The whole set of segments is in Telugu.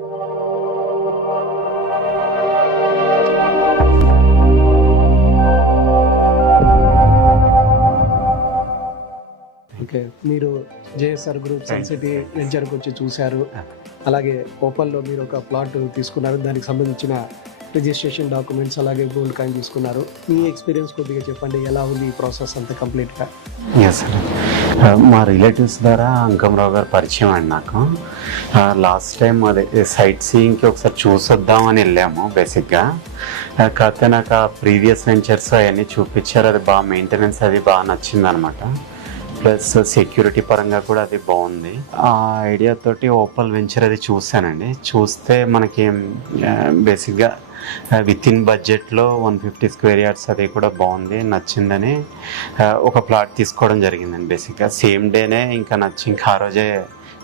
ఓకే, మీరు జేఎస్ఆర్ గ్రూప్ సన్ సిటీ వెంచర్కి వచ్చి చూశారు. అలాగే కోపల్లో మీరు ఒక ప్లాట్ తీసుకున్నారు, దానికి సంబంధించిన రిజిస్ట్రేషన్ డాక్యుమెంట్స్ అలాగే గోల్డ్ కాయిన్ తీసుకున్నారు. మీ ఎక్స్పీరియన్స్ కొద్దిగా చెప్పండి, ఎలా ఉంది ఈ ప్రాసెస్ అంతా కంప్లీట్గా? ఎస్ సార్, మా రిలేటివ్స్ ద్వారా అంకమరావు గారు పరిచయం అండి నాకు. లాస్ట్ టైం అదే సైట్ సీయింగ్కి ఒకసారి చూసొద్దామని వెళ్ళాము బేసిక్గా. కాకపోతే నాకు ఆ ప్రీవియస్ వెంచర్స్ అవన్నీ చూపించారు, అది బాగా మెయింటెనెన్స్ అది బాగా నచ్చింది అనమాట. ప్లస్ సెక్యూరిటీ పరంగా కూడా అది బాగుంది. ఆ ఐడియా తోటి ఓపల్ వెంచర్ అది చూశానండి. చూస్తే మనకి బేసిక్గా విత్ ఇన్ బడ్జెట్లో 150 స్క్వేర్ యార్డ్స్ అది కూడా బాగుంది, నచ్చిందని ఒక ప్లాట్ తీసుకోవడం జరిగిందండి. బేసిక్గా సేమ్ డేనే ఇంకా నచ్చి ఇంకా ఆ రోజే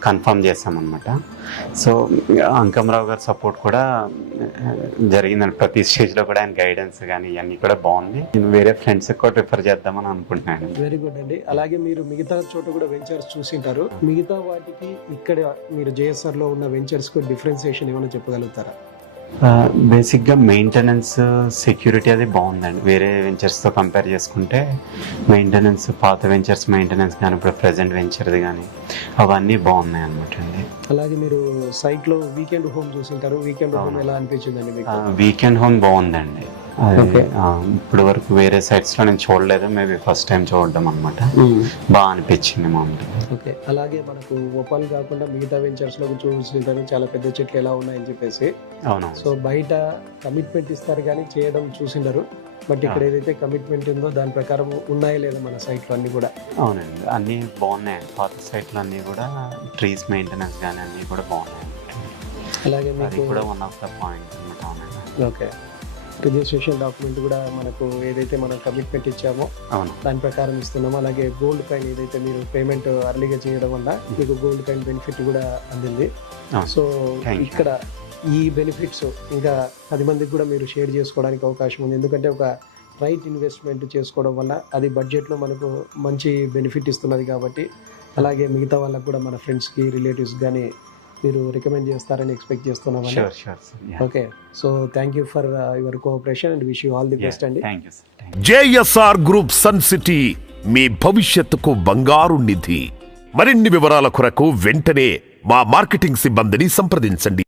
కన్ఫర్మ్ చేసామన్నమాట. సో అంకమరావు గారి సపోర్ట్ కూడా జరిగిందండి. ప్రతి స్టేజ్లో కూడా ఆయన గైడెన్స్ కానీ ఇవన్నీ కూడా బాగుంది. నేను వేరే ఫ్రెండ్స్కి కూడా రిఫర్ చేద్దామని అనుకుంటున్నాను. వెరీ గుడ్ అండి. అలాగే మీరు మిగతా చోట కూడా వెంచర్స్ చూసింటారు, మిగతా వాటికి ఇక్కడ మీరు జేఎస్ఆర్లో ఉన్న వెంచర్స్కి డిఫరెన్సియేషన్ ఏమైనా చెప్పగలుగుతారా? బేసిక్గా మెయింటెనెన్స్ సెక్యూరిటీ అది బాగుందండి. వేరే వెంచర్స్తో కంపేర్ చేసుకుంటే మెయింటెనెన్స్, పాత వెంచర్స్ మెయింటెనెన్స్ కానీ ఇప్పుడు ప్రజెంట్ వెంచర్ది కానీ అవన్నీ బాగున్నాయి అనమాట అండి. అలాగే మీరు సైట్లో వీకెండ్ హోమ్ చూసింటారు, వీకెండ్ హోమ్ ఎలా అనిపించిందండి మీకు? వీకెండ్ హోమ్ బాగుందండి. ఇప్పుడు వరకు వేరే సైట్స్లో నేను చూడలేదు, మేబీ ఫస్ట్ టైం చూడడం అనమాట. బాగా అనిపించింది మామూలుగా. ఓకే, అలాగే మనకు ఓపాల్ కాకుండా మిగతా వెంచర్స్లో చూసింటారు చాలా పెద్ద చెట్లు ఎలా ఉన్నాయని చెప్పేసి. అవును. సో బయట కమిట్మెంట్ ఇస్తారు కానీ చేయడం చూసిండరు, బట్ ఇక్కడ ఏదైతే కమిట్మెంట్ ఉందో దాని ప్రకారం ఉన్నాయా లేదా మన సైట్లో అన్ని కూడా? అవునండి, అన్నీ బాగున్నాయండి. పాత సైట్లు అన్నీ కూడా ట్రీస్ మెయింటెనెన్స్ కానీ అన్నీ కూడా బాగున్నాయి. అలాగే అది కూడా వన్ ఆఫ్ ద పాయింట్ అనమాట. అవునండి. ఓకే, రిజిస్ట్రేషన్ డాక్యుమెంట్ కూడా మనకు ఏదైతే మనం కమిట్మెంట్ ఇచ్చామో దాని ప్రకారం ఇస్తున్నామో. అలాగే గోల్డ్ కాయిన్ ఏదైతే మీరు పేమెంట్ అర్లీగా చేయడం వల్ల మీకు గోల్డ్ కాయిన్ బెనిఫిట్ కూడా అందింది. సో ఇక్కడ ఈ బెనిఫిట్స్ ఇంకా 10 మందికి కూడా మీరు షేర్ చేసుకోవడానికి అవకాశం ఉంది, ఎందుకంటే ఒక రైట్ ఇన్వెస్ట్మెంట్ చేసుకోవడం వల్ల అది బడ్జెట్లో మనకు మంచి బెనిఫిట్ ఇస్తున్నది కాబట్టి. అలాగే మిగతా వాళ్ళకు కూడా మన ఫ్రెండ్స్కి, రిలేటివ్స్ కానీ మీరు రికమెండ్ చేస్తారని ఎక్స్పెక్ట్ చేస్తున్నాం. Okay, so thank you for your cooperation and wish you all the best అండి. జేఎస్ఆర్ గ్రూప్ సన్ సిటీ, మీ భవిష్యత్తుకు బంగారు నిధి. మరిన్ని వివరాల కొరకు వెంటనే మా మార్కెటింగ్ సిబ్బందిని సంప్రదించండి.